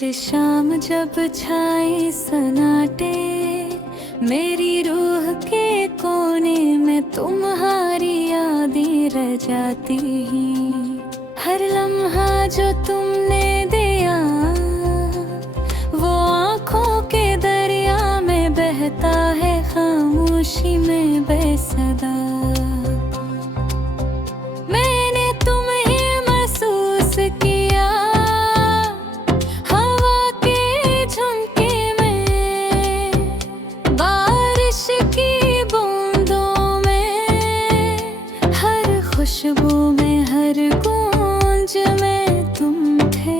हर शाम जब छाए सन्नाटे, मेरी रूह के कोने में तुम्हारी यादें रह जाती हैं। हर लम्हा जो तुमने दिया वो आँखों के दरिया में बहता है, खामोशी में बेसदा। मैंने तुम्हें महसूस किया हवा के झुमके में, बारिश की बूंदों में, हर खुशबू में, हर गूंज में तुम थे।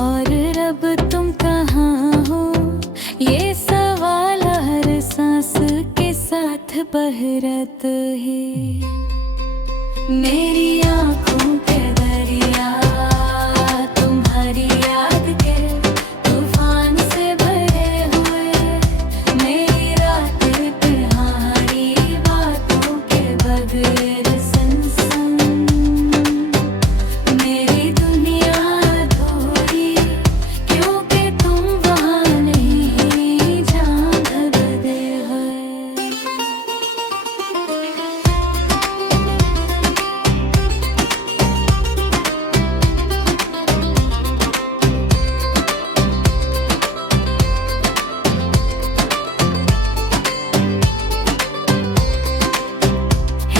और रब तुम कहाँ हो, ये सवाल हर सांस के साथ बहरत है। मेरी आँखों के दरिया तुम्हारी याद के तूफान से भरे हुए, मेरी रातें तुम्हारी बातों के बगैर सुनसान, मेरी दुनिया अधूरी क्योंकि तुम वहाँ नहीं जहाँ दबे हुए।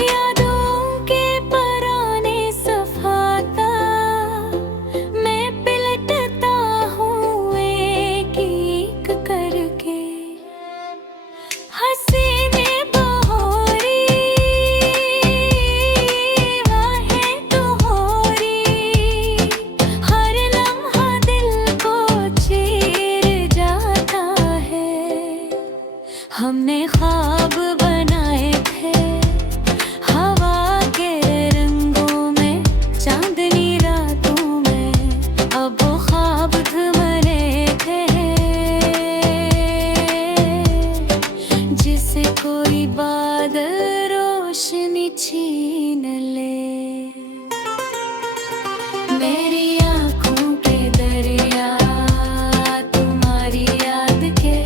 यादों के पराने सफाता मैं पिलटता हूँ एक एक करके, हसीने बहोरी वाहें तुम्हारी, हर लम्हा दिल को चीर जाता है। हमने ख्वाब बनाए थे हवा के रंगों में, चांदनी रातों में, अब वो ख्वाब थमने थे, जिसे कोई बादल रोशनी छीन ले। मेरी आँखों के दरिया तुम्हारी याद के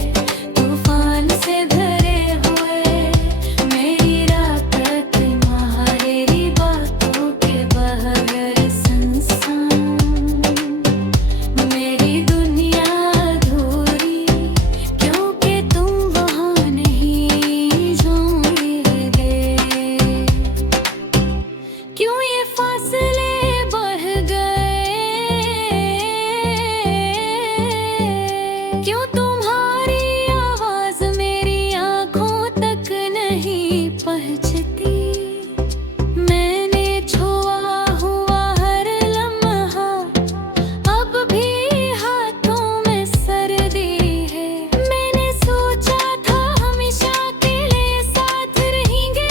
तूफान से भरे हुए, मेरी रात तुम्हारी बातों के बगैर सुनसान, मेरी दुनिया अधूरी क्योंकि तुम वहाँ नहीं जाओगे। क्यों ये फासले बढ़ गए, क्यों तुम्हारी आवाज मेरी आँखों तक नहीं पहुँचती। मैंने छुआ हुआ हर लम्हा अब भी हाथों में सर्दी है। मैंने सोचा था हमेशा के लिए साथ रहेंगे,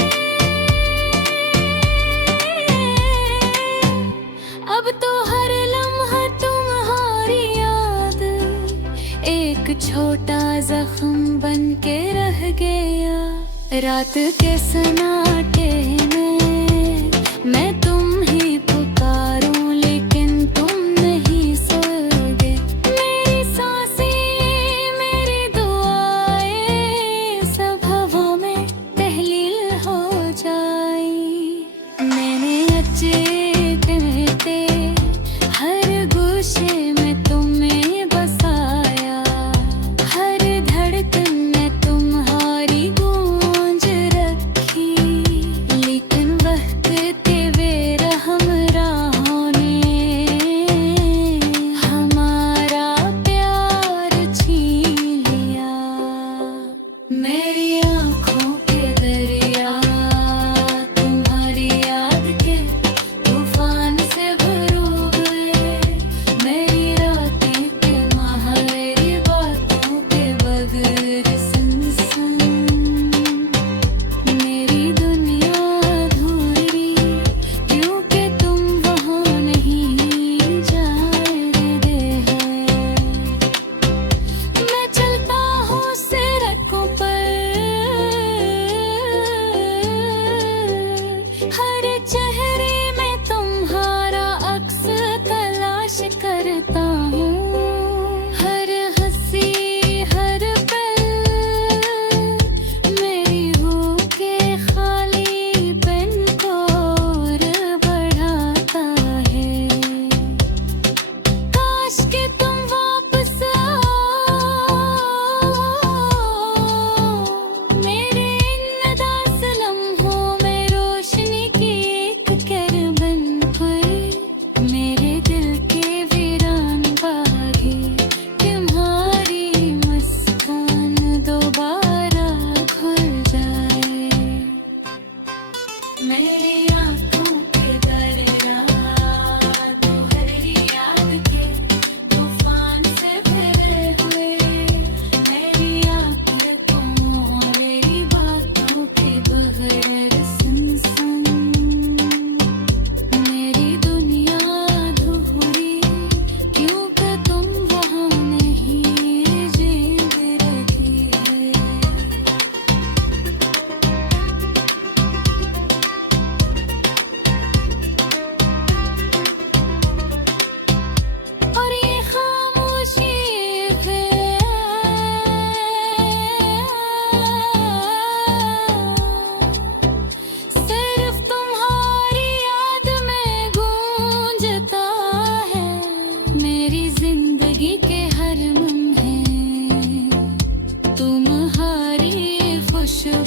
अब तो हर लम्हा तुम्हारी याद एक छोटा जख्म बन के रह गया। रात के सन्नाटे में मैं तुम ही पुकारूं लेकिन तुम नहीं सोओगे। मेरी सांसें, मेरी दुआएं सब हवा में तहलील हो जाई। मैंने अचेते हर गोशे में तुम्हें बसाया, हर धड़कन में तुम्हारी गूंज रखी, लेकिन वक्त के बेरहम राहों ने हमारा प्यार छीन लिया। मेरी आँखों के दरिया तुम्हारी याद के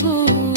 फूल